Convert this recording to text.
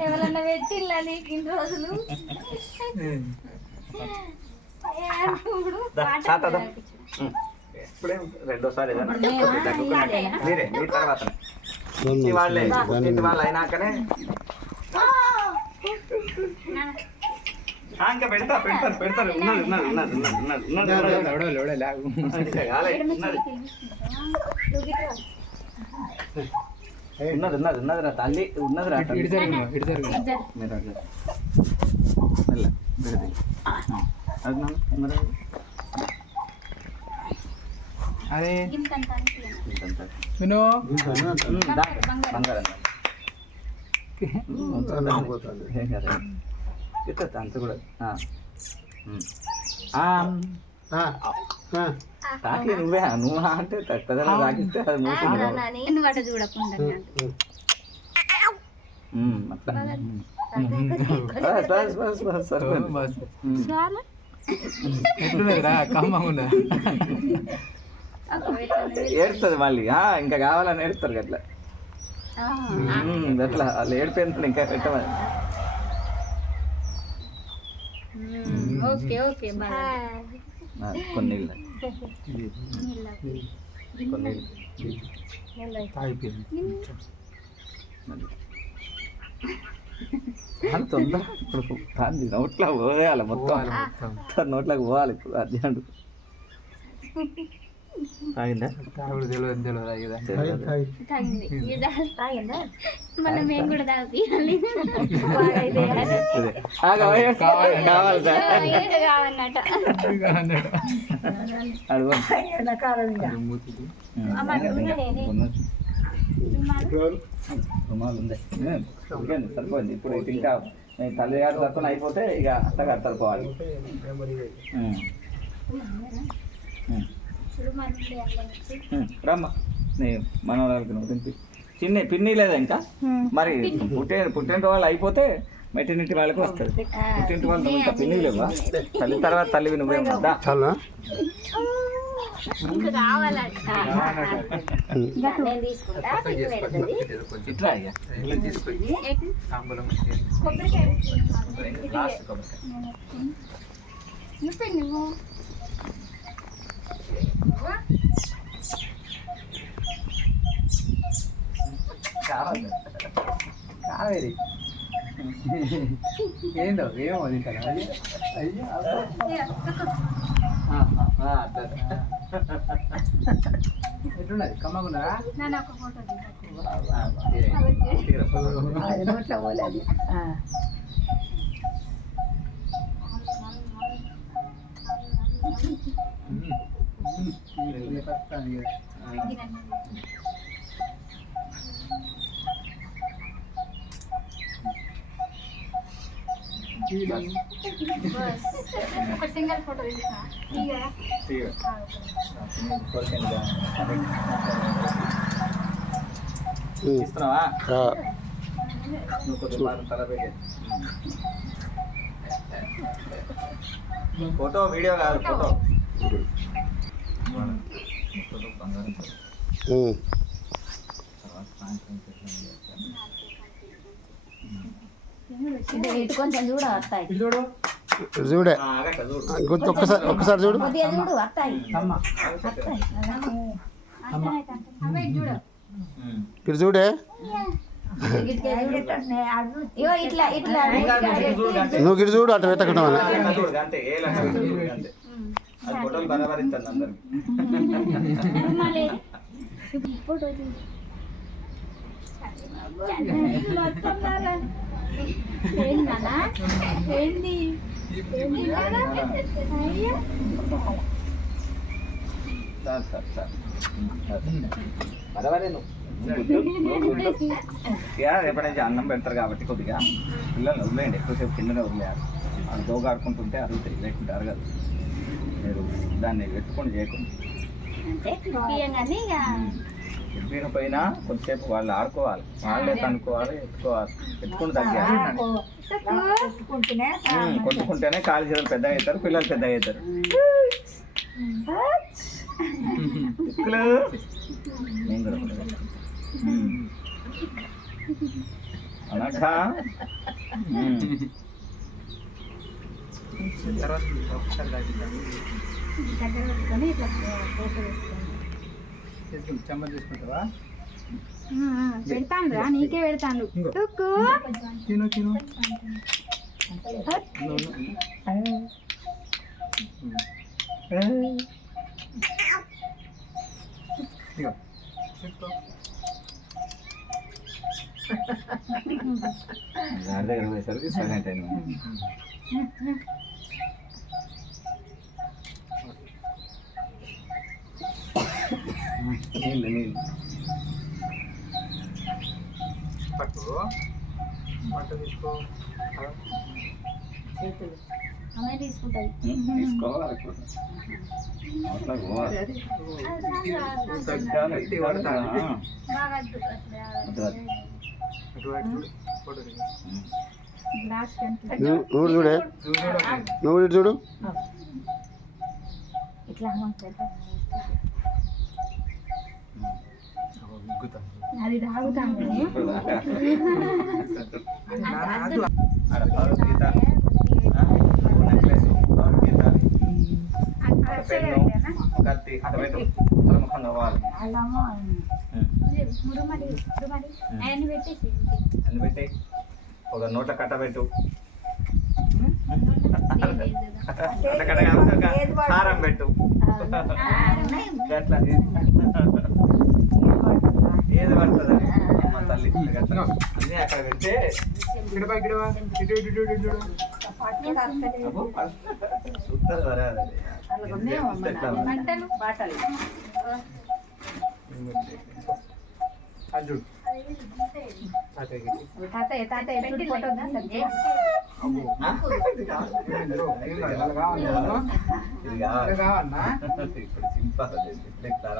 ఎవరన్నా పెట్టిల్లా నీకు ఇన్ని రోజులు ఇప్పుడేం రెండోసారి మీరే మీ తర్వాత వాళ్ళే వాళ్ళు అయినాకనే ఇంకా పెడతారు ఉన్నదిరా తల్లి ఉన్నదిరా అరే వినో అంత కూడా తాకి నువ్వే నువ్వు అంటే పెద్దగా తాకిస్తే అది నువ్వు చూడకుండా ఏడుస్తుంది మళ్ళీ ఇంకా కావాలని ఏడుస్తారు అట్లా అట్లా వాళ్ళు ఏడిపోయింది ఇంకా పెట్టమని కొన్ని తొందర నోట్లా పోయాలి మొత్తం నోట్లోకి పోవాలి ఇప్పుడు అర్జెంట్ తాగిందా సరిపోయింది ఇప్పుడు ఇంకా తల్లిగారు తక్కువ అయిపోతే ఇక అత్తగా తరుకోవాలి రమ్మా నేను మనవరాలకు తింపి పిన్ని లేదా ఇంకా మరి పుట్టింటి వాళ్ళు అయిపోతే మెటర్నిటీ వాళ్ళకి వస్తుంది పుట్టింటి వాళ్ళు ఇంకా పిన్ని లేవా తల్లి తర్వాత తల్లివి నువ్వేమో ఇట్లా కావేరి ఏందో ఏమో తింటారా ఎట్లున్నది కమ్మగుందా ఒక సింగల్ ఫోటో ఇస్తున్నావా ఫోటో వీడియో కాదు ఫోటో కొంచెం చూడ వస్తాయి చూడే ఒక్కసారి చూడు చూడు వస్తాయి ఇటు చూడే ఇట్లా ఇట్లా నువ్వు ఇటు చూడు అటు పెట్టకుండా ఏంది ఎప్పుడైతే అన్నం పెడతారు కాబట్టి కొద్దిగా పిల్లల్ని వదిలేయండి ఎక్కువసేపు కిందనే వదిలేయాలి వాళ్ళు దోగాడుకుంటుంటే అరుగుతాయి లేకుంటే అరగదు మీరు దాన్ని పెట్టుకొని చేయకుండా తిప్పికపోయినా కొద్దిసేపు వాళ్ళు ఆడుకోవాలి వాళ్ళే తనుకోవాలి ఎత్తుకోవాలి ఎత్తుకుని తగ్గాలి కొట్టుకుంటేనే కాలు చేతులు పెద్దగా అవుతారు పిల్లలు పెద్దగా అవుతారు నేను కూడా అనక తర్వాత ఒకసారి తాగిద్దాం. దగ్గర పెట్టుకొని ఇట్లా ఫోటో వేసుకోండి. తీసుకుంటా చెమ్మలు తీసుకుంటావా? పెడతాను రా, నీకే పెడతాను. ఇంకో. తుక్కు. తిను తిను. ఇగో తీసుకో. గాడి దగ్గర పోయేసరికి సైలెంట్ అయినా నీళ్ళు పట్టు పట్టు తీసుకో. చేతులు అమ్మాయి తీసుకుంటాయి. తీసుకోవాలి అట్లా పోవాలి ఇది పడతాను. బాగా అడ్డు అట్లా అటు అటు చూడు. ఫోటో దిగు. గ్లాస్ కంటే నువ్వు చూడే చూడు చూడు. నువ్వు ఇటు చూడు. ఇట్లా అమ్మ పెడతా. మిగ్గుతా. అది తాగుతాను. అది ఆడ భగవద్గీత నెక్లెస్ భగవద్గీత కత్తి అటు పెట్టు ముఖం నవ్వాలి అల్లమో మురుమడి అవన్నీ పెట్టేసి అని పెట్టి ఒక నోట్ల కట్ట పెట్టు కట్ట హారం పెట్టు ఎట్లా ఏది పడుతుంది మా తల్లి అన్నీ అక్కడ పెడితే ఇక్కడ బా ఇక్కడ బా. ఇటు ఇటు ఇటు ఇటు చూడు. చూస్తారు సరే బట్టలు బాటలు అది చూడు. తాతయ్యకి. తాతయ్య తాతయ్య పెట్టి ఫోటో అబ్బో. ఇది కాదు. ఇలా కావాలా? ఇది ఇలా కావాలన్నా? ఇప్పుడు సింపుల్ ఇట్లా